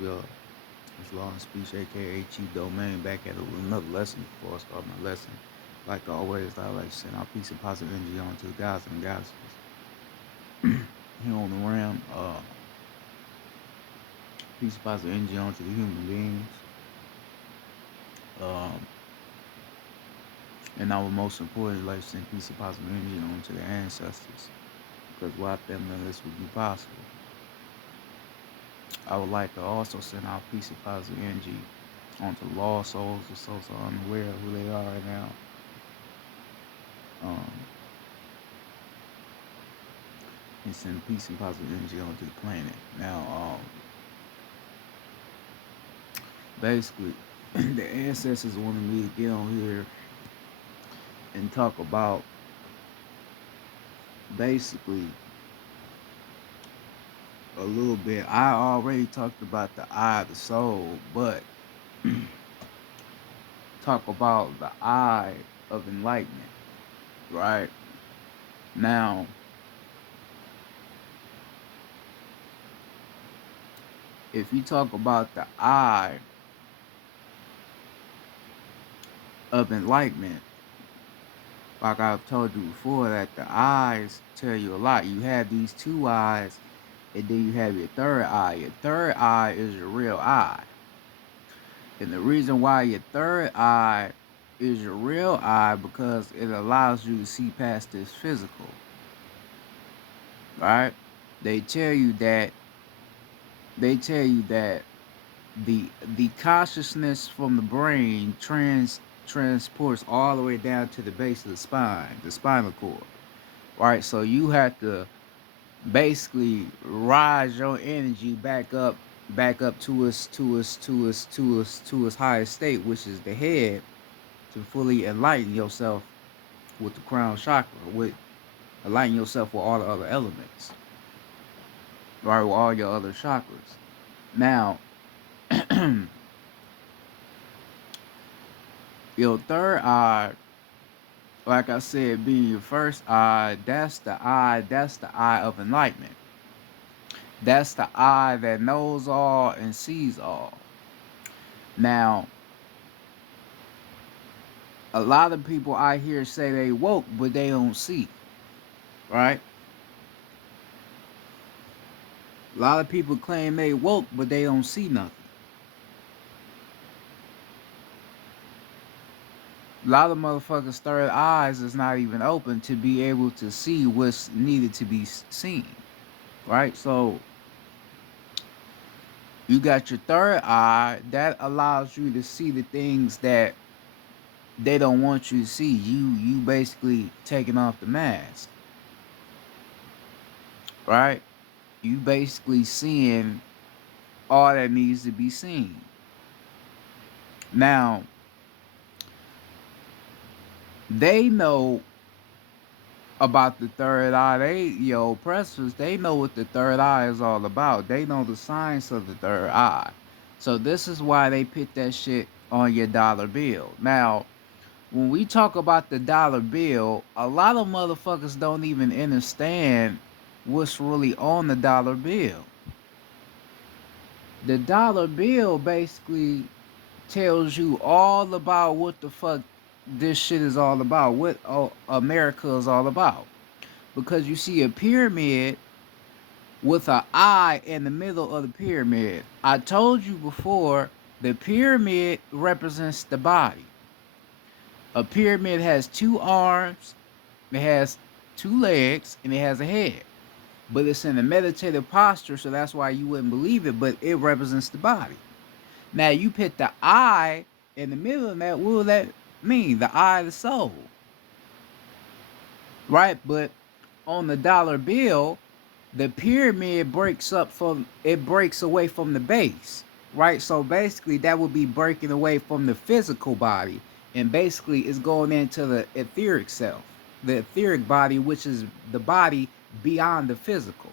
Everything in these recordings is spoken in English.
Will. It's Law and Speech, aka Chief Domain, back at it with another lesson before I start my lesson. Like always, I like to send out peace and positive energy on to the guys and goddesses here on the ram. Peace and positive energy on to the human beings. Um, and I would most importantly like to send peace and positive energy on to the ancestors. Because without them, none of this would be possible. I would like to also send out peace and positive energy onto lost souls, the souls are unaware of who they are right now. Um, and send peace and positive energy onto the planet. Now, basically, the ancestors wanted me to get on here and talk about basically a little bit. I already talked about the eye of the soul, but talk about the eye of enlightenment, right? Now, if you talk about the eye of enlightenment, like I've told you before, that the eyes tell you a lot. You have these two eyes, and then you have your third eye. Your third eye is your real eye. And the reason why your third eye is your real eye because it allows you to see past this physical. Right? They tell you that the consciousness from the brain transports all the way down to the base of the spine, the spinal cord. Right? So you have to basically rise your energy back up to its highest state, which is the head, to fully enlighten yourself with the crown chakra, with enlighten yourself with all the other elements, right, with all your other chakras. Now, your third eye, like I said, being your first eye, that's the eye of enlightenment. That's the eye that knows all and sees all. Now, a lot of people I hear say they woke, but they don't see, right? A lot of people claim they woke, but they don't see nothing. A lot of motherfuckers' third eyes is not even open to be able to see what's needed to be seen, right? So you got your third eye that allows you to see the things that they don't want you to see. You basically taking off the mask, right? You basically seeing all that needs to be seen. Now, they know about the third eye. Your oppressors, they know what the third eye is all about. They know the science of the third eye. So this is why they put that shit on your dollar bill. Now, when we talk about the dollar bill, a lot of motherfuckers don't even understand what's really on the dollar bill. The dollar bill basically tells you all about what the fuck this shit is all about, what America is all about. Because you see a pyramid with an eye in the middle of the pyramid. I told you before, the pyramid represents the body. A pyramid has two arms, it has two legs, and it has a head. But it's in a meditative posture, so that's why you wouldn't believe it, but it represents the body. Now you put the eye in the middle of that, what will that mean? The eye of the soul. Right? But on the dollar bill, the pyramid breaks away from the base. Right? So basically that would be breaking away from the physical body. And basically it's going into the etheric self. The etheric body, which is the body beyond the physical.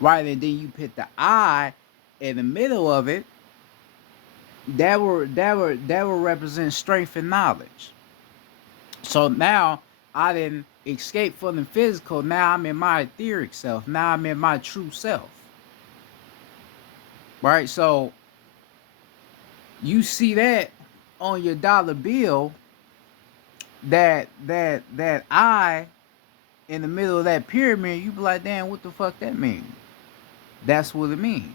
Right? And then you put the eye in the middle of it. That will represent strength and knowledge. So now I didn't escape from the physical. Now I'm in my etheric self. Now I'm in my true self. right? So you see that on your dollar bill, that I in the middle of that pyramid, you be like, damn, what the fuck that mean? That's what it means,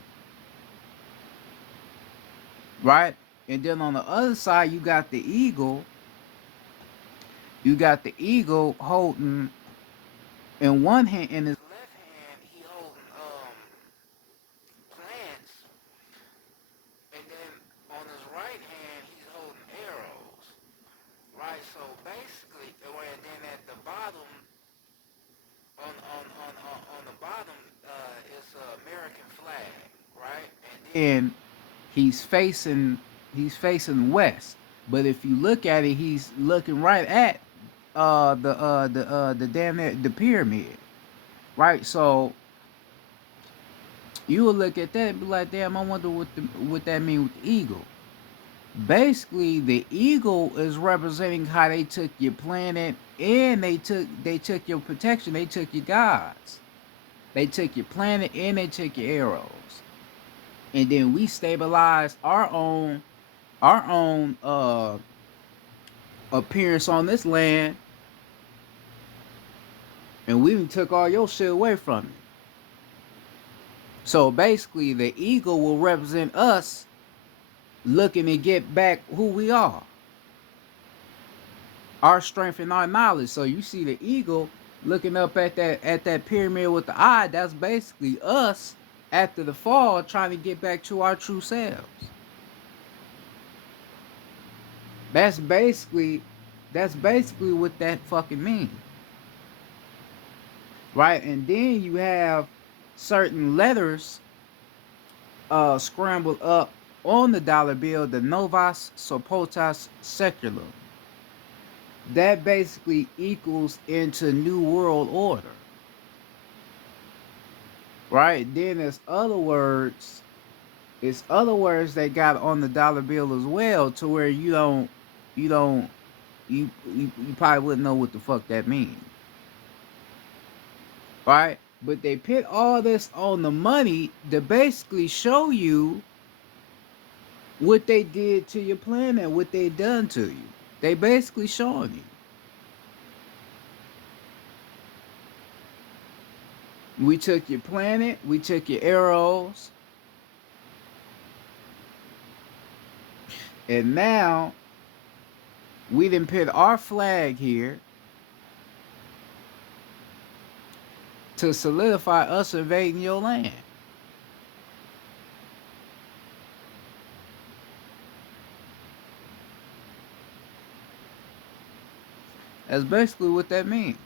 right? And then on the other side, you got the eagle. You got the eagle holding in one hand, in his left hand, he holding plants, and then on his right hand, he's holding arrows, right? So basically, and then at the bottom, on the bottom, is an American flag, right? And then he's facing west. But if you look at it, he's looking right at the damn the pyramid, right? So you will look at that and be like, damn, I wonder what that mean with the eagle. Basically, the eagle is representing how they took your planet, and they took your protection, they took your gods, they took your planet, and they took your arrows. And then we stabilized our own appearance on this land, and we took all your shit away from you. So basically, the eagle will represent us looking to get back who we are, our strength and our knowledge. So you see the eagle looking up at that pyramid with the eye. That's basically us after the fall, trying to get back to our true selves. That's basically that's basically what that fucking means, right? And then you have certain letters scrambled up on the dollar bill, the Novas Sopotas Seculum. That basically equals into New World Order, right? Then it's other words they got on the dollar bill as well, to where you don't, you probably wouldn't know what the fuck that means, right? But they put all this on the money to basically show you what they did to your planet, what they done to you. They basically showing you. We took your planet, we took your arrows, and now we didn't put our flag here to solidify us invading your land. That's basically what that means.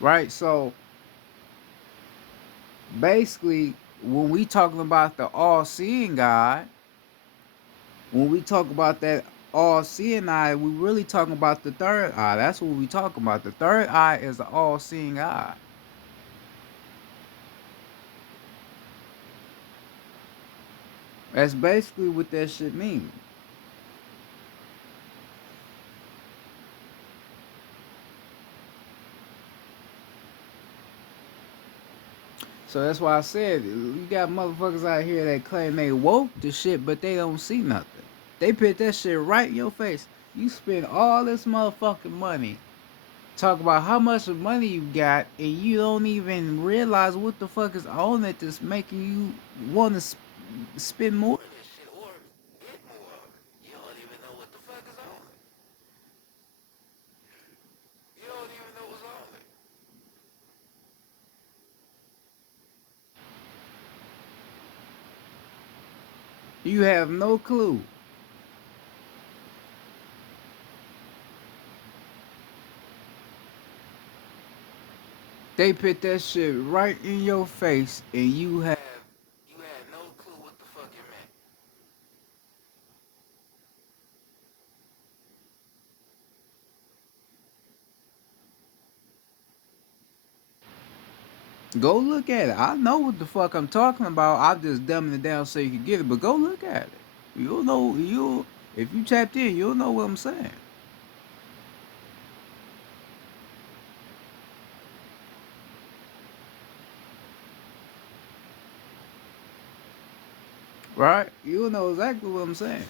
Right? So basically, when we talking about the all-seeing God, when we talk about that all-seeing eye, we really talking about the third eye. That's what we talking about. The third eye is the all-seeing eye. That's basically what that shit means. So that's why I said you got motherfuckers out here that claim they woke the shit, but they don't see nothing. They put that shit right in your face. You spend all this motherfucking money, talk about how much money you got, and you don't even realize what the fuck is on it that's making you want to spend more of this shit or get more of it. You don't even know what the fuck is on it. You don't even know what's on it. You have no clue. They put that shit right in your face, and you had no clue what the fuck it meant. Go look at it. I know what the fuck I'm talking about. I'm just dumbing it down so you can get it. But go look at it. You'll know. You If you tapped in, you'll know what I'm saying. right? You know exactly what I'm saying.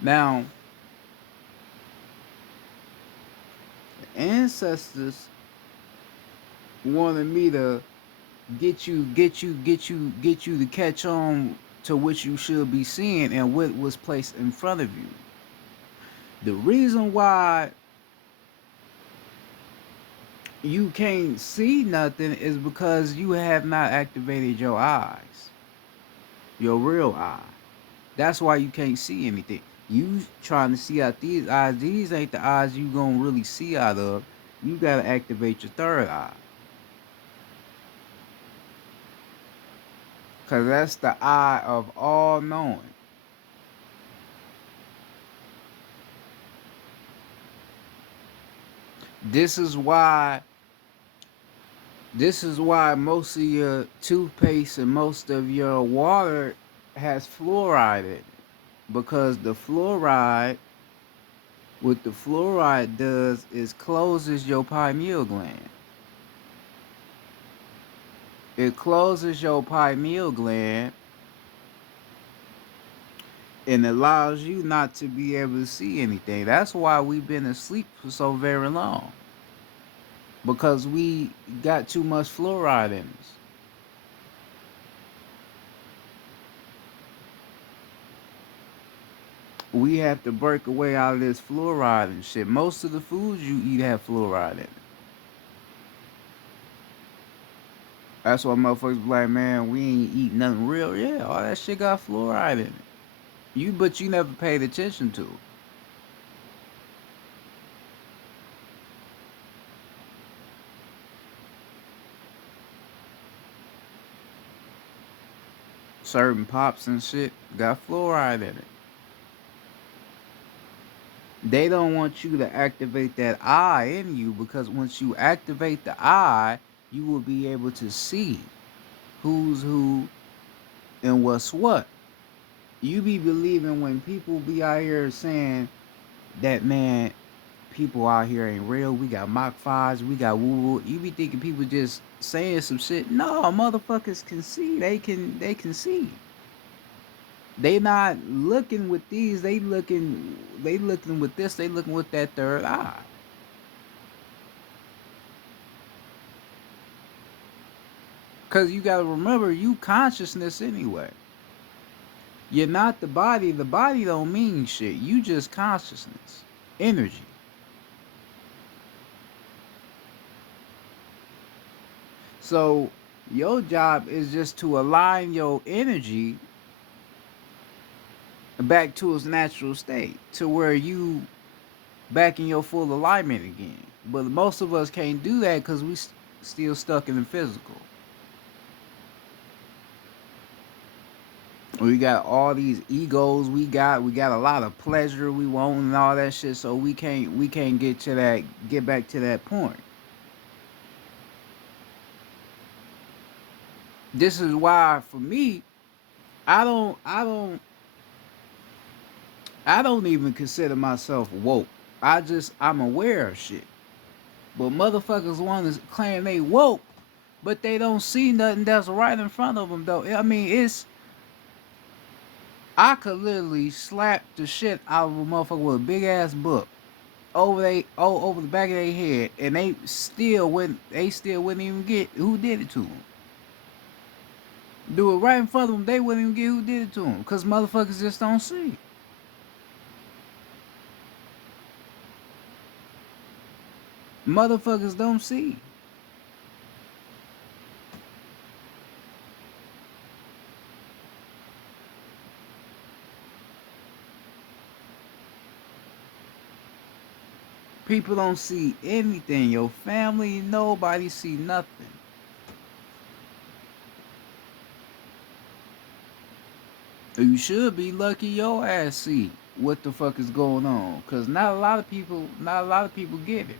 Now, ancestors wanted me to get you to catch on to what you should be seeing and what was placed in front of you. The reason why you can't see nothing is because you have not activated your eyes, your real eye. That's why you can't see anything. You trying to see out these eyes. These ain't the eyes you gonna really see out of. You gotta activate your third eye. Cause that's the eye of all knowing. This is why this is why most of your toothpaste and most of your water has fluoride in it. Because the fluoride, what the fluoride does is closes your pineal gland. It closes your pineal gland and allows you not to be able to see anything. That's why we've been asleep for so very long. Because we got too much fluoride in us. We have to break away out of this fluoride and shit. Most of the foods you eat have fluoride in it. That's why motherfuckers be like, man, we ain't eat nothing real. Yeah, all that shit got fluoride in it. But you never paid attention to it. Certain pops and shit got fluoride in it. They don't want you to activate that eye in you because once you activate the eye, you will be able to see who's who and what's what. You be believing when people be out here saying that, man, people out here ain't real. We got Mach 5s, we got woo woo. You be thinking people just saying some shit. No, motherfuckers can see. They can see. They not looking with these. They looking with this. They looking with that third eye. Cause you gotta remember, you consciousness anyway. You're not the body. The body don't mean shit. You just consciousness, energy. So your job is just to align your energy back to its natural state, to where you back in your full alignment again. But most of us can't do that because we still stuck in the physical. We got all these egos. We got a lot of pleasure we want and all that shit. So we can't get back to that point. This is why for me, I don't even consider myself woke. I'm aware of shit. But motherfuckers want to claim they woke, but they don't see nothing that's right in front of them though. I mean, I could literally slap the shit out of a motherfucker with a big ass book over the back of their head, and they still wouldn't even get who did it to them. Do it right in front of them, they wouldn't even get who did it to them, cause motherfuckers just don't see. Motherfuckers don't see. People don't see anything. Your family, nobody see nothing. You should be lucky your ass see what the fuck is going on, cause not a lot of people get it.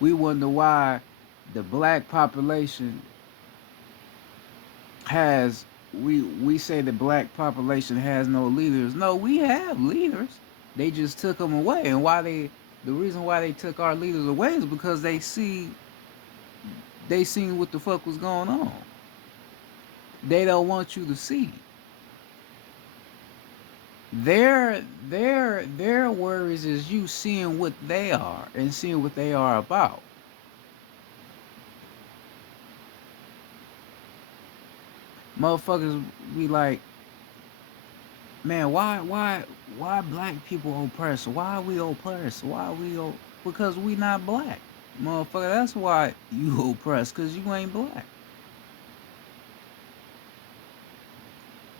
We wonder why the black population has we say the black population has no leaders. No, we have leaders. They just took them away. And the reason why they took our leaders away is because they seen what the fuck was going on. They don't want you to see. Their worries is you seeing what they are and seeing what they are about. Motherfuckers be like, man, why black people oppressed? Why we oppressed? Because we not black. Motherfucker, that's why you oppressed, cause you ain't black.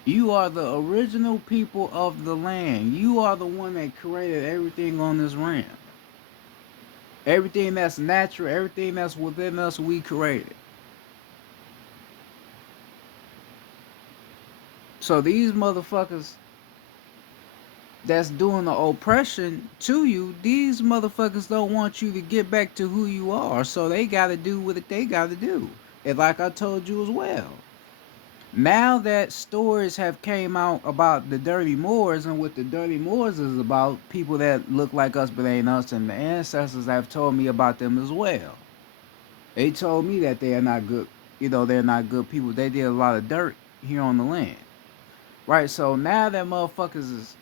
You are the original people of the land. You are the one that created everything on this land. Everything that's natural, everything that's within us, we created. So these motherfuckers that's doing the oppression to you, these motherfuckers don't want you to get back to who you are. So they gotta do what they gotta do. And like I told you as well. Now that stories have came out about the Dirty Moors and what the Dirty Moors is about, people that look like us but ain't us, and the ancestors have told me about them as well. They told me that they are not good, they're not good people. They did a lot of dirt here on the land. Right, so now that motherfuckers is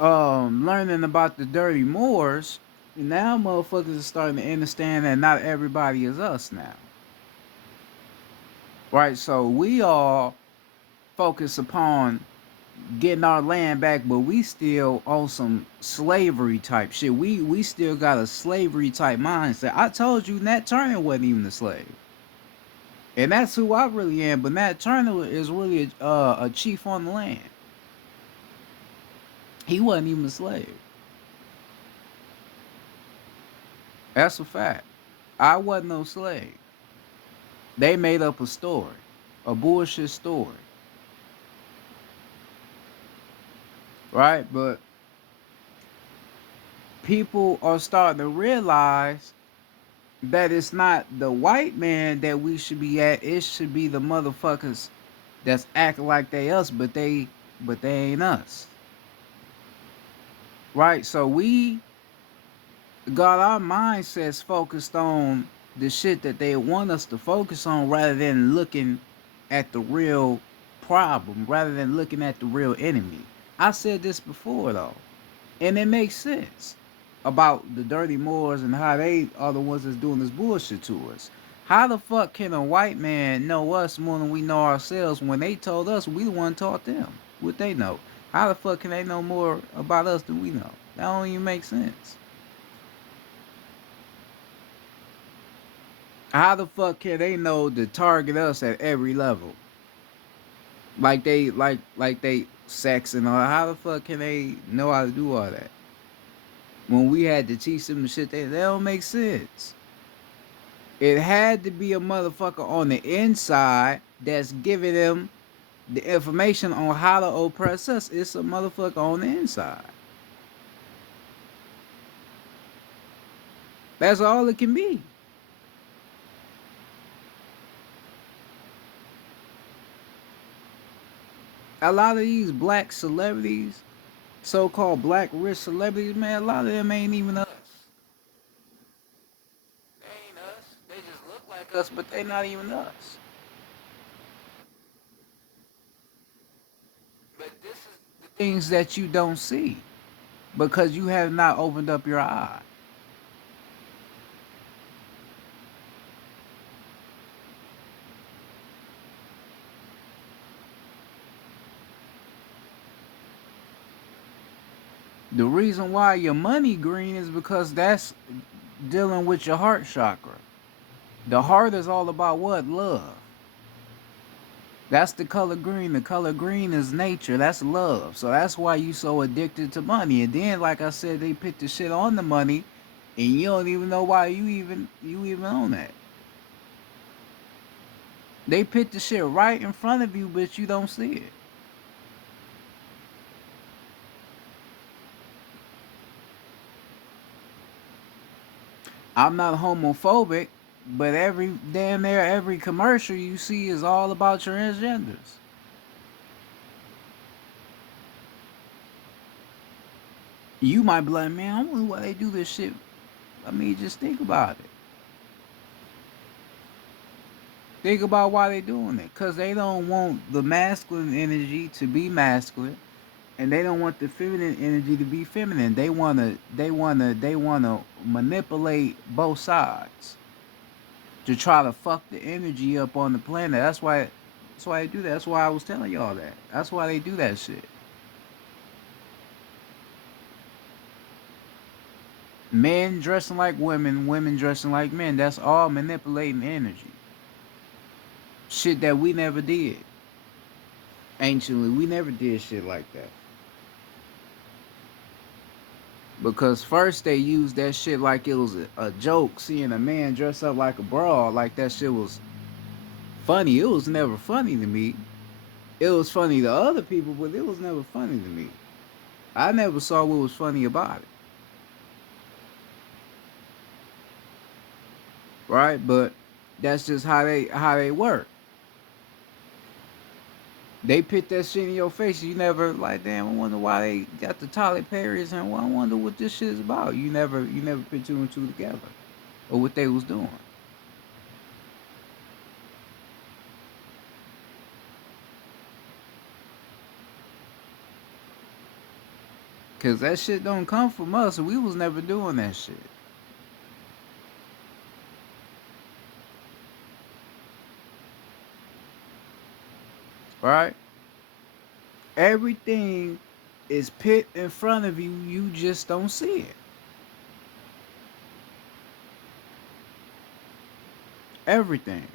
learning about the Dirty Moors, now motherfuckers are starting to understand that not everybody is us now. Right, so we all focus upon getting our land back, but we still on some slavery type shit. We still got a slavery type mindset. I told you Nat Turner wasn't even a slave. And that's who I really am. But Nat Turner is really a chief on the land. He wasn't even a slave. That's a fact. I wasn't no slave. They made up a story, a bullshit story. Right? But people are starting to realize that it's not the white man that we should be at. It should be the motherfuckers that's acting like they us, but they ain't us. Right? So we got our mindsets focused on the shit that they want us to focus on rather than looking at the real problem, rather than looking at the real enemy. I said this before though, and it makes sense about the Dirty Moors and how they are the ones that's doing this bullshit to us. How the fuck can a white man know us more than we know ourselves when they told us we the one taught them what they know? How the fuck can they know more about us than we know? That don't even make sense. How the fuck can they know to target us at every level? Like they sex and all. How the fuck can they know how to do all that? When we had to teach them the shit, that don't make sense. It had to be a motherfucker on the inside that's giving them the information on how to oppress us. It's a motherfucker on the inside. That's all it can be. A lot of these black celebrities, so-called black rich celebrities, man, a lot of them ain't even us. They ain't us. They just look like us, but they not even us. But this is the things that you don't see because you have not opened up your eye. The reason why your money green is because that's dealing with your heart chakra. The heart is all about what? Love. That's the color green. The color green is nature. That's love. So that's why you so addicted to money. And then, like I said, they put the shit on the money, and you don't even know why you even own that. They put the shit right in front of you, but you don't see it. I'm not homophobic, But every damn near every commercial you see is all about transgenders. You might be like, man, I wonder why they do this shit. I mean, just think about it. Think about why they doing it. Cause they don't want the masculine energy to be masculine, and they don't want the feminine energy to be feminine. They wanna manipulate both sides to try to fuck the energy up on the planet. That's why they do that. That's why I was telling y'all that. That's why they do that shit. Men dressing like women, women dressing like men. That's all manipulating energy. Shit that we never did. Anciently, we never did shit like that. Because first they used that shit like it was a joke, seeing a man dress up like a broad, like that shit was funny. It was never funny to me. It was funny to other people, but it was never funny to me. I never saw what was funny about it. Right? But that's just how they work. They put that shit in your face. You never like, damn. I wonder why they got the Tyler Perry's, and I wonder what this shit is about. You never put two and two together, or what they was doing. Cause that shit don't come from us. We was never doing that shit. Right? Everything is put in front of you. You just don't see it. Everything.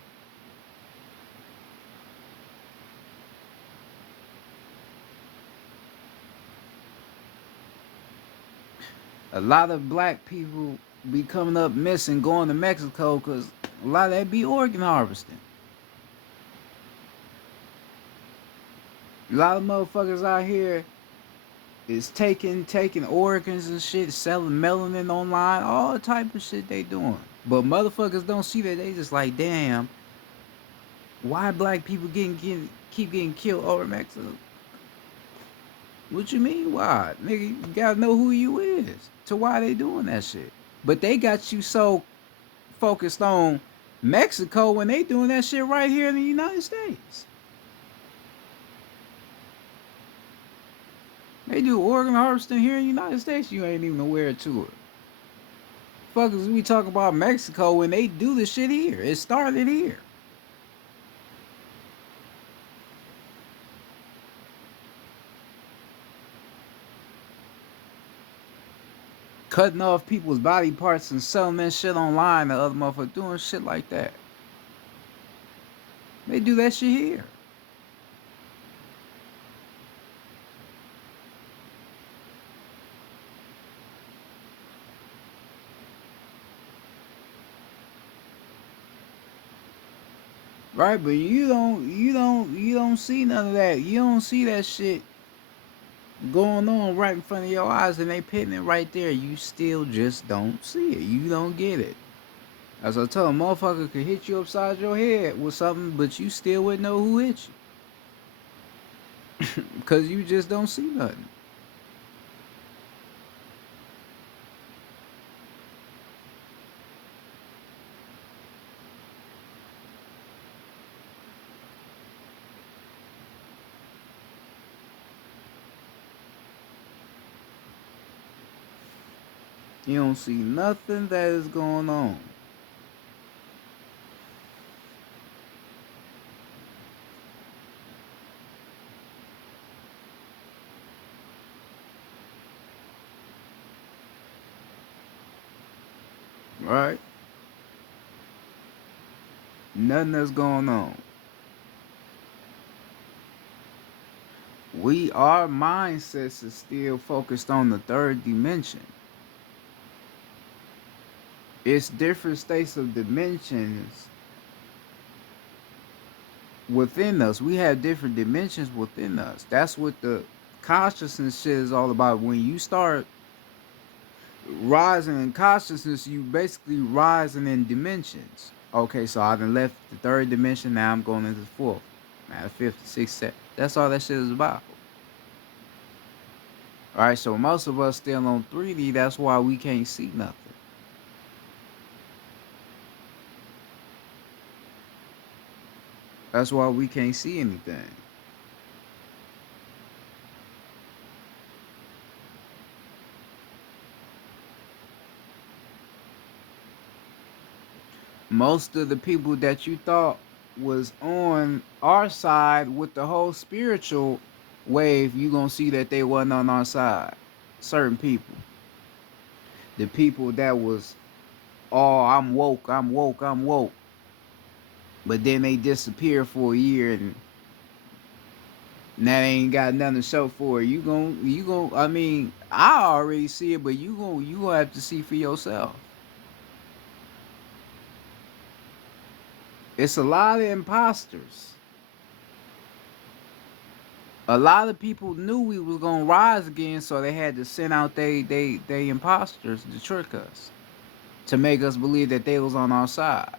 A lot of black people be coming up missing, going to Mexico, because a lot of that be organ harvesting. A lot of motherfuckers out here is taking organs and shit, selling melanin online, all type of shit they doing. But motherfuckers don't see that. They just like, damn, why black people keep getting killed over Mexico? What you mean why? Nigga, you gotta know who you is to why they doing that shit. But they got you so focused on Mexico when they doing that shit right here in the United States. They do organ harvesting here in the United States. You ain't even aware to it. Fuckers, we talk about Mexico when they do the shit here. It started here. Cutting off people's body parts and selling that shit online to other motherfuckers doing shit like that. They do that shit here. Right, but you don't see none of that. You don't see that shit going on right in front of your eyes, and they pitting it right there. You still just don't see it. You don't get it. As I told a motherfucker could hit you upside your head with something, but you still wouldn't know who hit you. Because you just don't see nothing. You don't see nothing that is going on. Right? Nothing that's going on. Our mindsets is still focused on the third dimension. It's different states of dimensions within us. We have different dimensions within us. That's what the consciousness shit is all about. When you start rising in consciousness, you basically rising in dimensions. Okay, so I done left the third dimension. Now I'm going into the fourth. Now the fifth, sixth, seventh. That's all that shit is about. All right, so most of us still on 3D. That's why we can't see nothing. That's why we can't see anything. Most of the people that you thought was on our side with the whole spiritual wave, you gonna see that they wasn't on our side. Certain people, the people that was, oh, I'm woke, I'm woke, I'm woke, but then they disappear for a year and now they ain't got nothing to show for it. You gon' I mean, I already see it, but you gonna have to see for yourself. It's a lot of imposters. A lot of people knew we was gonna rise again, so they had to send out they imposters to trick us, to make us believe that they was on our side.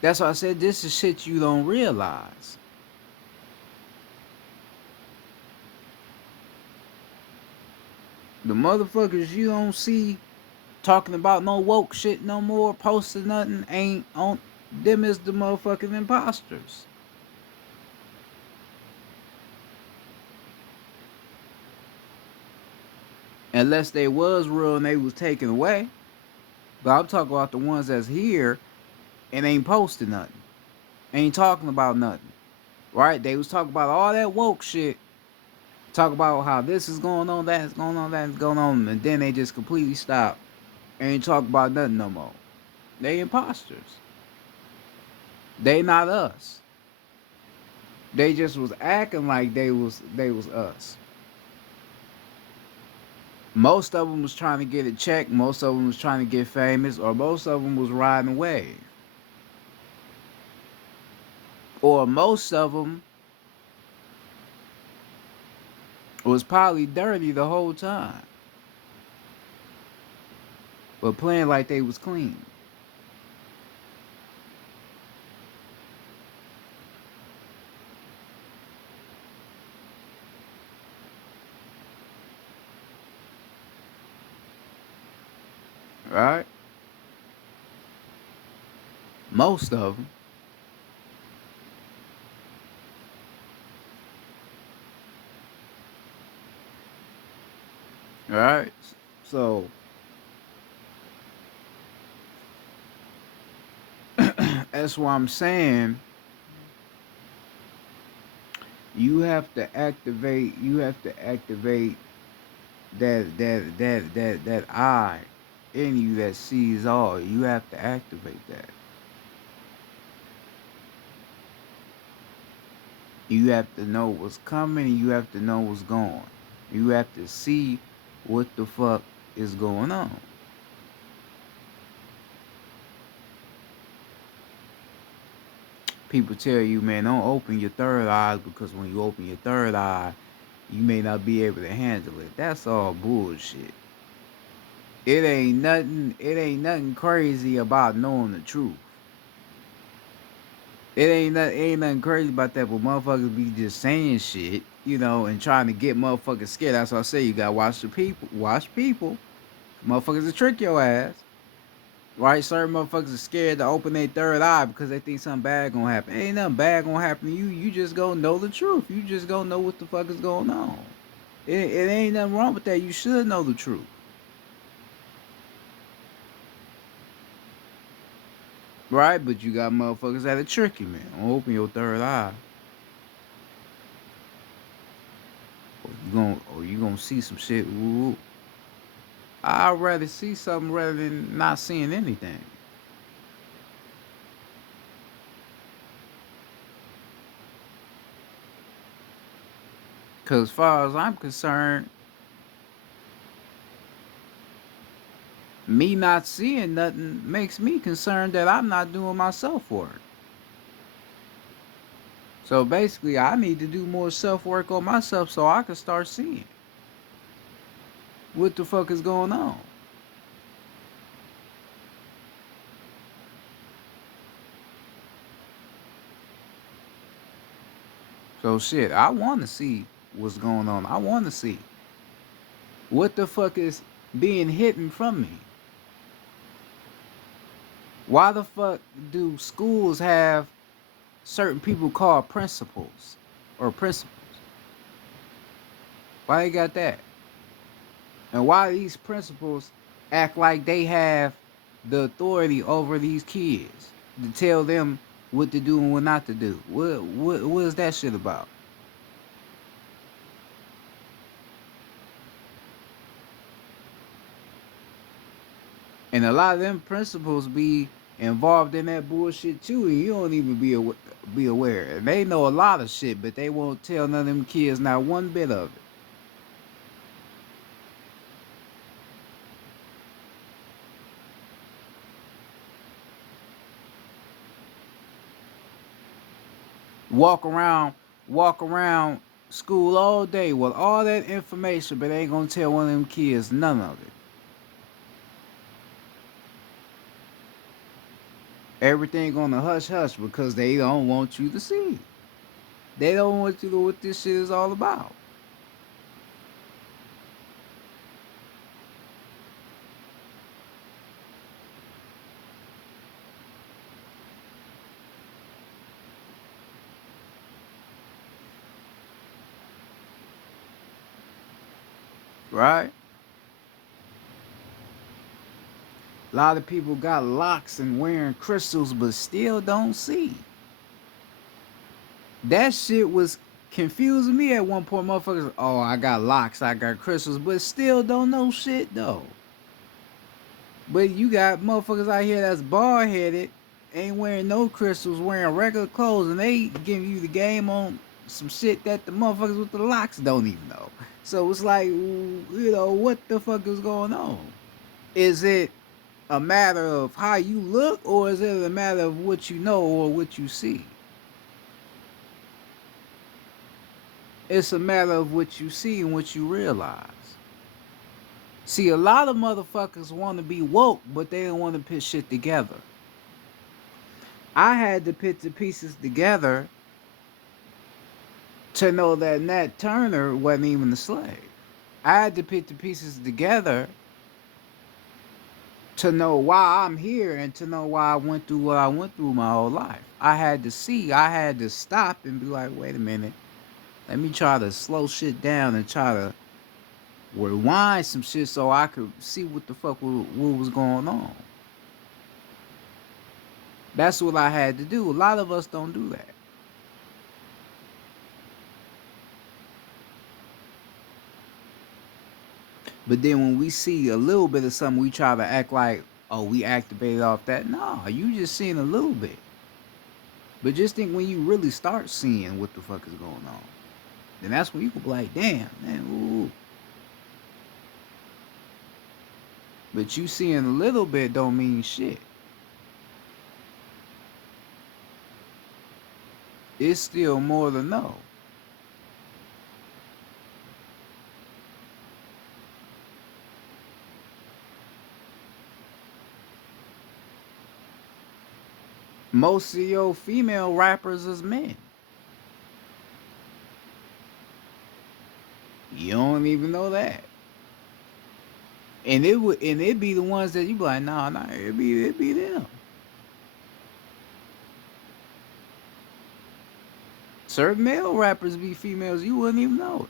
That's why I said this is shit you don't realize. The motherfuckers you don't see talking about no woke shit no more, posting nothing, ain't on them is the motherfucking imposters. Unless they was real and they was taken away. But I'm talking about the ones that's here and ain't posting nothing. Ain't talking about nothing. Right? They was talking about all that woke shit. Talk about how this is going on, that is going on, that is going on, and then they just completely stop. Ain't talk about nothing no more. They imposters. They not us. They just was acting like they was us. Most of them was trying to get a check. Most of them was trying to get famous, or most of them was riding a wave, or most of them was probably dirty the whole time, but playing like they was clean. Right? Most of them. Right? So that's why I'm saying you have to activate that eye in you that sees all. You have to activate that. You have to know what's coming and you have to know what's going. You have to see what the fuck is going on. People tell you, man, don't open your third eye because when you open your third eye, you may not be able to handle it. That's all bullshit. It ain't nothing crazy about knowing the truth. It ain't nothing crazy about that, but motherfuckers be just saying shit, and trying to get motherfuckers scared. That's why I say you gotta watch the people. Watch people. Motherfuckers will trick your ass. Right? Certain motherfuckers are scared to open their third eye because they think something bad gonna happen. Ain't nothing bad gonna happen to you. You just gonna know the truth. You just gonna know what the fuck is going on. It ain't nothing wrong with that. You should know the truth. Right? But you got motherfuckers that are tricky, man. Don't open your third eye. Or you gonna see some shit. Ooh. I'd rather see something rather than not seeing anything. Cause as far as I'm concerned, me not seeing nothing makes me concerned that I'm not doing my self work. So basically, I need to do more self work on myself so I can start seeing what the fuck is going on. So shit, I want to see what's going on. I want to see what the fuck is being hidden from me. Why the fuck do schools have certain people called principals or principals? Why they got that? And why these principals act like they have the authority over these kids to tell them what to do and what not to do? What is that shit about? And a lot of them principals be involved in that bullshit too, and you don't even be aware. They know a lot of shit, but they won't tell none of them kids not one bit of it. Walk around, walk around school all day with all that information, but they ain't gonna tell one of them kids none of it. Everything on the hush hush because they don't want you to see. They don't want you to know what this shit is all about. Right? A lot of people got locks and wearing crystals but still don't see. That shit was confusing me at one point. Motherfuckers, oh, I got locks, I got crystals, but still don't know shit though. But you got motherfuckers out here that's bald headed, ain't wearing no crystals, wearing regular clothes, and they giving you the game on some shit that the motherfuckers with the locks don't even know. So it's like, what the fuck is going on? Is it a matter of how you look, or is it a matter of what you know or what you see? It's a matter of what you see and what you realize. See, a lot of motherfuckers want to be woke, but they don't want to put shit together. I had to put the pieces together to know that Nat Turner wasn't even a slave. I had to put the pieces together to know why I'm here and to know why I went through what I went through my whole life. I had to see, I had to stop and be like, wait a minute, let me try to slow shit down and try to rewind some shit so I could see what the fuck what was going on. That's what I had to do. A lot of us don't do that. But then when we see a little bit of something, we try to act like, oh, we activated off that. No, you just seeing a little bit. But just think when you really start seeing what the fuck is going on, then that's when you can be like, damn, man, ooh. But you seeing a little bit don't mean shit. It's still more to know. Most of your female rappers is men. You don't even know that. And it be the ones that you be like, nah, it be them. Certain male rappers be females, you wouldn't even know it.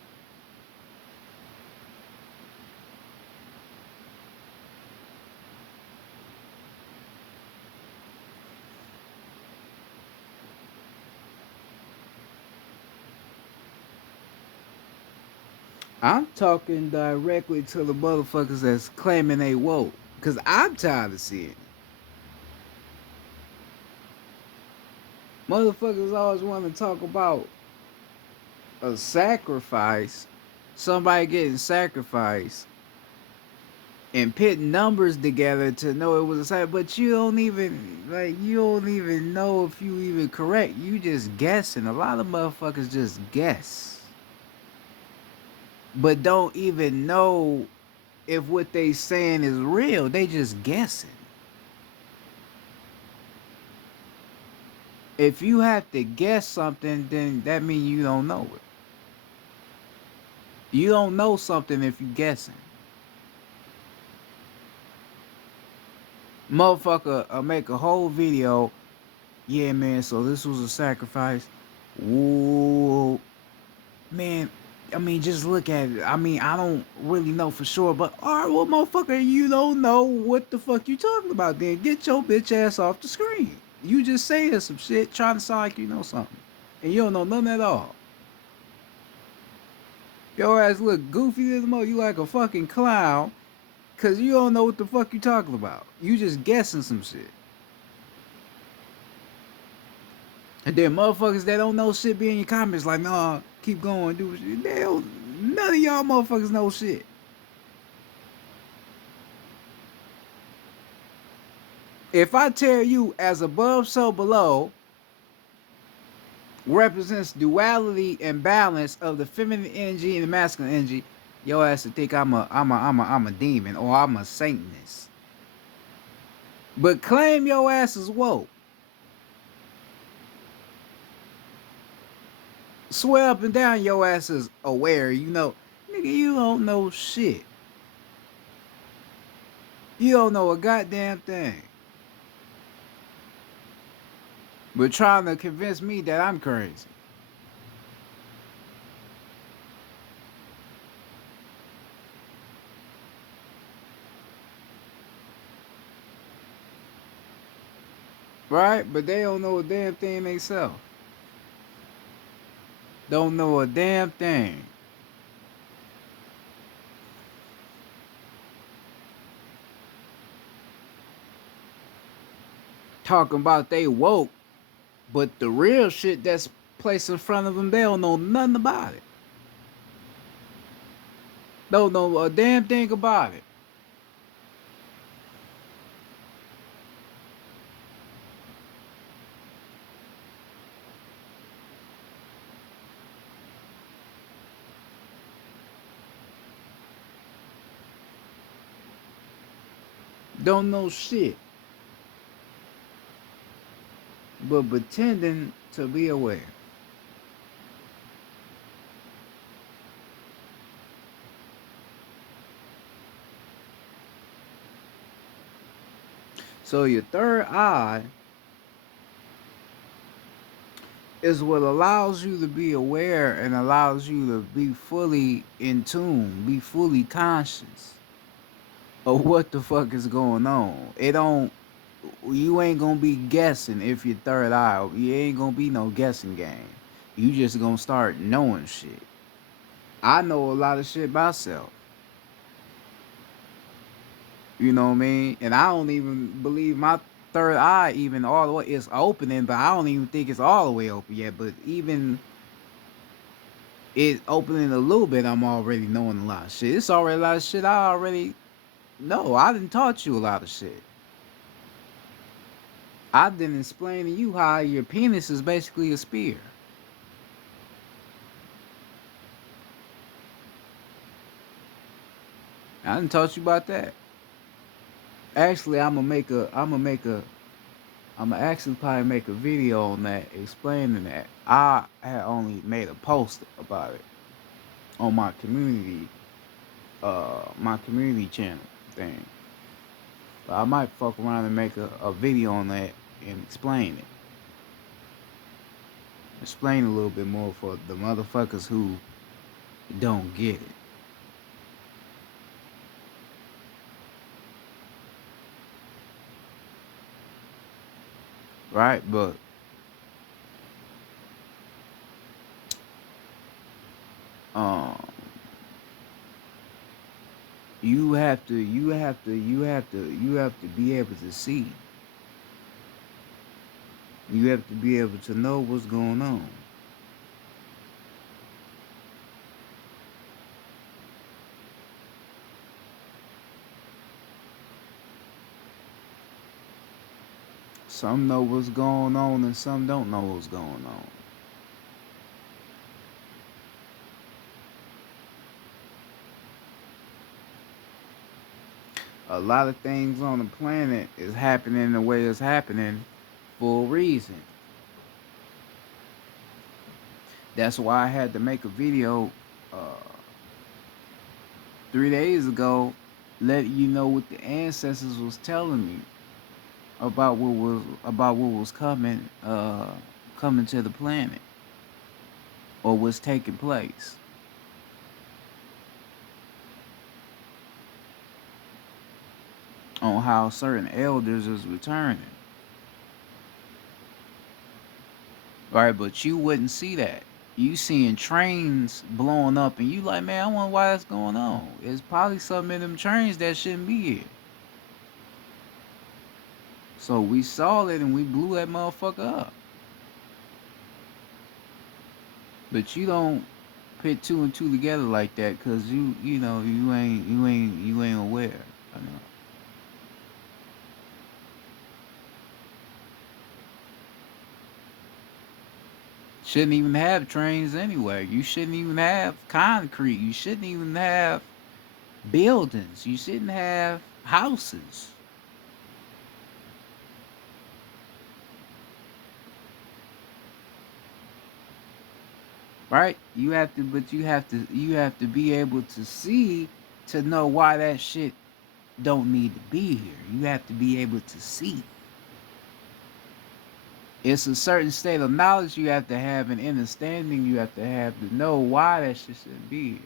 I'm talking directly to the motherfuckers that's claiming they woke. Cause I'm tired of seeing it. Motherfuckers always want to talk about a sacrifice, somebody getting sacrificed, and putting numbers together to know it was a sacrifice. But you don't even know if you even correct. You just guessing. A lot of motherfuckers just guess, but don't even know if what they saying is real. They just guessing. If you have to guess something, then that means you don't know it. You don't know something if you guessing. Motherfucker make a whole video. Yeah, man, so this was a sacrifice. Whoa. Man, I mean, just look at it. I mean, I don't really know for sure, but alright, well, motherfucker, you don't know what the fuck you talking about. Then get your bitch ass off the screen. You just saying some shit, trying to sound like you know something, and you don't know nothing at all. Your ass look goofy this mo. You like a fucking clown, cause you don't know what the fuck you talking about. You just guessing some shit. And then motherfuckers that don't know shit be in your comments like, nah, keep going, do shit. They don't, none of y'all motherfuckers know shit. If I tell you as above, so below represents duality and balance of the feminine energy and the masculine energy, your ass to think I'm a demon or I'm a Satanist. But claim your ass is woke. Swear up and down your ass is aware, you know. Nigga, you don't know shit. You don't know a goddamn thing. But trying to convince me that I'm crazy. Right? But they don't know a damn thing themselves. Don't know a damn thing. Talking about they woke, but the real shit that's placed in front of them, they don't know nothing about it. Don't know a damn thing about it. Don't know shit. But pretending to be aware. So your third eye is what allows you to be aware and allows you to be fully in tune, be fully conscious of what the fuck is going on. It don't You ain't gonna be guessing if your third eye. You ain't gonna be no guessing game. You just gonna start knowing shit. I know a lot of shit myself. You know what I mean? And I don't even believe my third eye even all the way is opening, but I don't even think it's all the way open yet. But even it opening a little bit, I'm already knowing a lot of shit. It's already a lot of shit I already know. I done taught you a lot of shit. I didn't explain to you how your penis is basically a spear. I didn't taught you about that. Actually, I'm gonna actually probably make a video on that explaining that. I had only made a post about it on my community channel thing. But I might fuck around and make a video on that and explain it. Explain a little bit more for the motherfuckers who don't get it. Right? But um you have to be able to see. You have to be able to know what's going on. Some know what's going on and some don't know what's going on. A lot of things on the planet is happening the way it's happening for a reason. That's why I had to make a video uh, 3 days ago, letting you know what the ancestors was telling me about what was coming to the planet or was taking place, on how certain elders is returning. Right, but you wouldn't see that. You seeing trains blowing up and you like, man, I wonder why that's going on. It's probably something in them trains that shouldn't be here. So we saw it and we blew that motherfucker up. But you don't put two and two together like that, cause you know you ain't aware. I know. Shouldn't even have trains anyway. You shouldn't even have concrete. You shouldn't even have buildings. You shouldn't have houses. Right? You have to be able to see to know why that shit don't need to be here. You have to be able to see. It's a certain state of knowledge you have to have, and understanding you have to know why that shit shouldn't be here.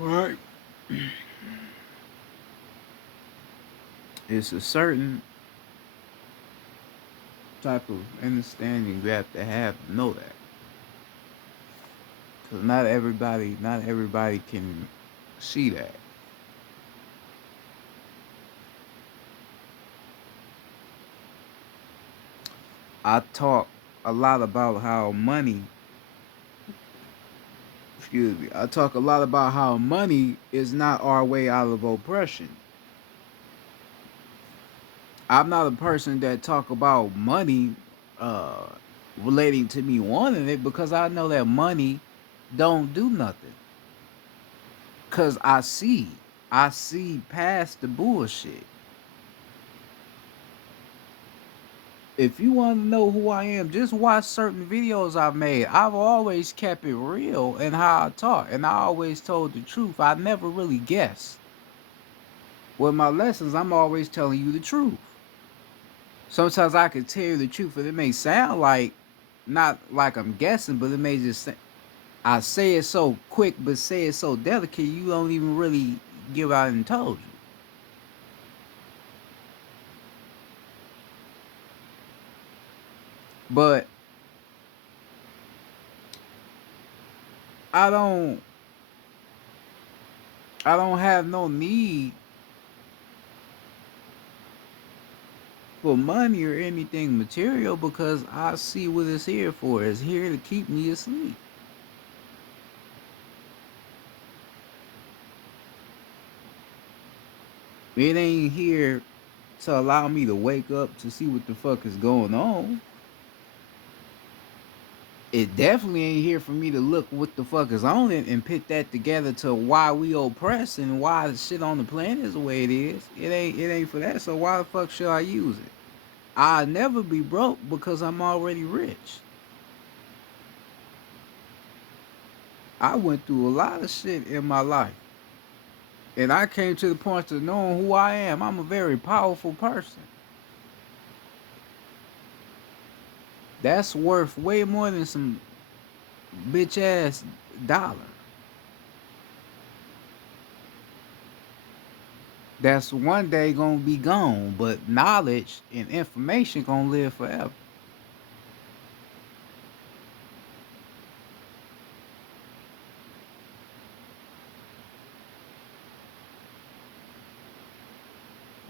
Right. It's a certain type of understanding you have to know that. Cause not everybody can see that. I talk a lot about how money, excuse me, I talk a lot about how money is not our way out of oppression. I'm not a person that talk about money uh relating to me wanting it, because I know that money don't do nothing. Cause I see past the bullshit. If you want to know who I am, just watch certain videos I've made. I've always kept it real in how I talk, and I always told the truth. I never really guessed. With my lessons, I'm always telling you the truth. Sometimes I could tell you the truth, and it may sound like not like I'm guessing, but it may just I say it so quick, but say it so delicate, you don't even really give out and told you. But I don't, I don't have no need for money or anything material, because I see what it's here for. It's here to keep me asleep. It ain't here to allow me to wake up to see what the fuck is going on. It definitely ain't here for me to look what the fuck is on it and put that together to why we oppress and why the shit on the planet is the way it is. It ain't for that. So why the fuck should I use it? I'll never be broke because I'm already rich. I went through a lot of shit in my life. And I came to the point of knowing who I am. I'm a very powerful person. That's worth way more than some bitch ass dollar. That's one day gonna be gone, but knowledge and information gonna live forever.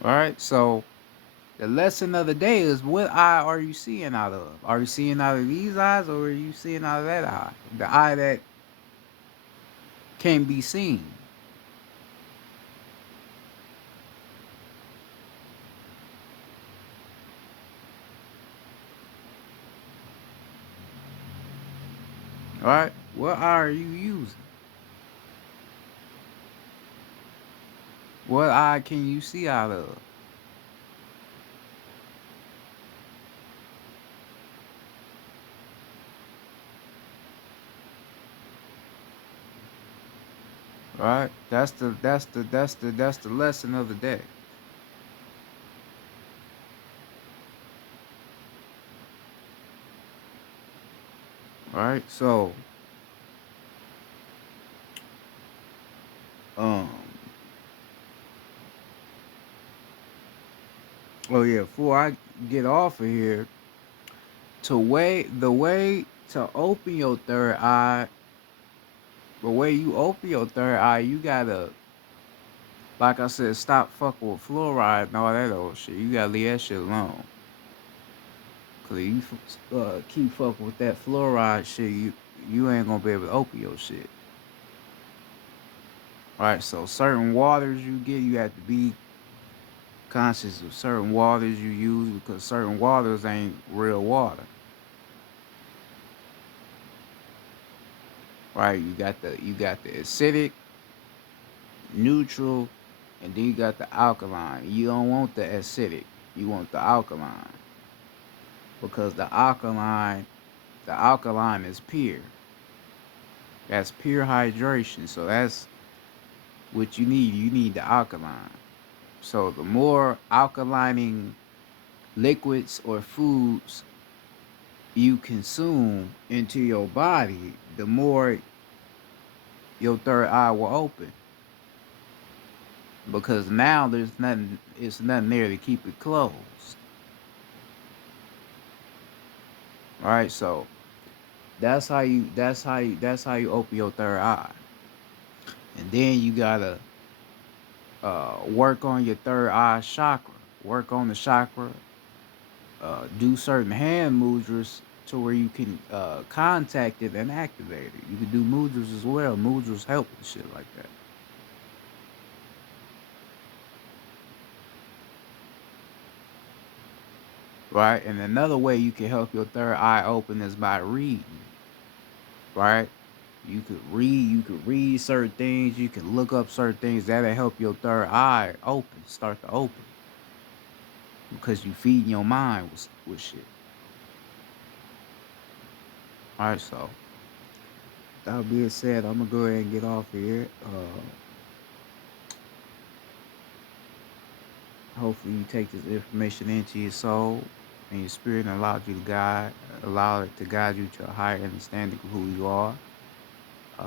All right. So the lesson of the day is, what eye are you seeing out of? Are you seeing out of these eyes, or are you seeing out of that eye? The eye that can't be seen. Right? What eye are you using? What eye can you see out of? Right? That's the lesson of the day. Right? So, um, oh yeah, before I get off of here, the way to open your third eye, the way you open your third eye, you gotta, like I said, stop fucking with fluoride and all that old shit. You gotta leave that shit alone. Cause you keep fucking with that fluoride shit, you ain't gonna be able to open your shit. Right? So certain waters you get, you have to be conscious of certain waters you use because certain waters ain't real water. Right? You got the acidic, neutral, and then you got the alkaline. You don't want the acidic. You want the alkaline. Because the alkaline is pure. That's pure hydration. So that's what you need. You need the alkaline. So the more alkalining liquids or foods you consume into your body, the more your third eye will open. Because now it's nothing there to keep it closed. All right, so that's how you open your third eye. And then you gotta work on your third eye chakra. Work on the chakra. Do certain hand mudras to where you can contact it and activate it. You can do mudras as well. Mudras help with shit like that. Right? And another way you can help your third eye open is by reading. Right? You could read certain things, you can look up certain things that'll help your third eye start to open. Because you feeding your mind with shit. Alright, so that being said, I'm gonna go ahead and get off of here. Hopefully you take this information into your soul and your spirit and allow it to guide you to a higher understanding of who you are. Uh,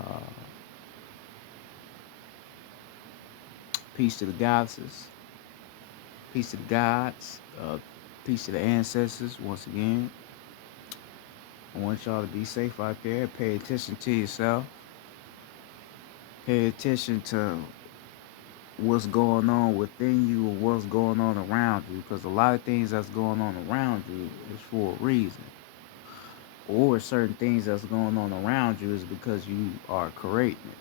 Peace to the goddesses, peace to the gods, peace to the ancestors. Once again, I want y'all to be safe out there. Pay attention to yourself. Pay attention to what's going on within you or what's going on around you, because a lot of things that's going on around you is for a reason, or certain things that's going on around you is because you are creating it.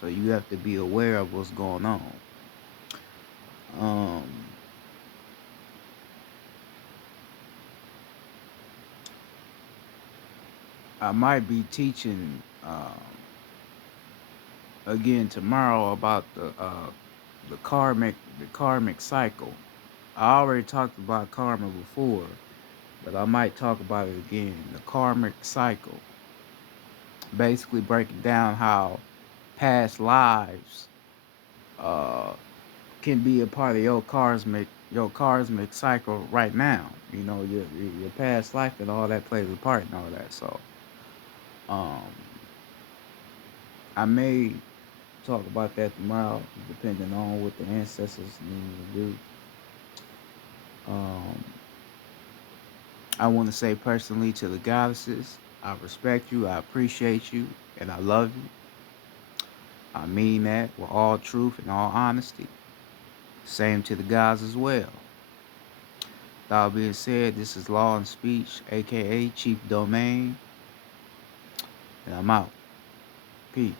So you have to be aware of what's going on. um I might be teaching again tomorrow about the karmic cycle. I already talked about karma before, but I might talk about it again. The karmic cycle, basically breaking down how past lives uh, can be a part of your cosmic cycle right now. You know, your past life and all that plays a part and all that. So, um, I may talk about that tomorrow, depending on what the ancestors need to do. Um, I want to say personally to the goddesses, I respect you, I appreciate you, and I love you. I mean that with all truth and all honesty. Same to the gods as well. That being said, this is Law and Speech, aka Chief Domain, and I'm out. Peace.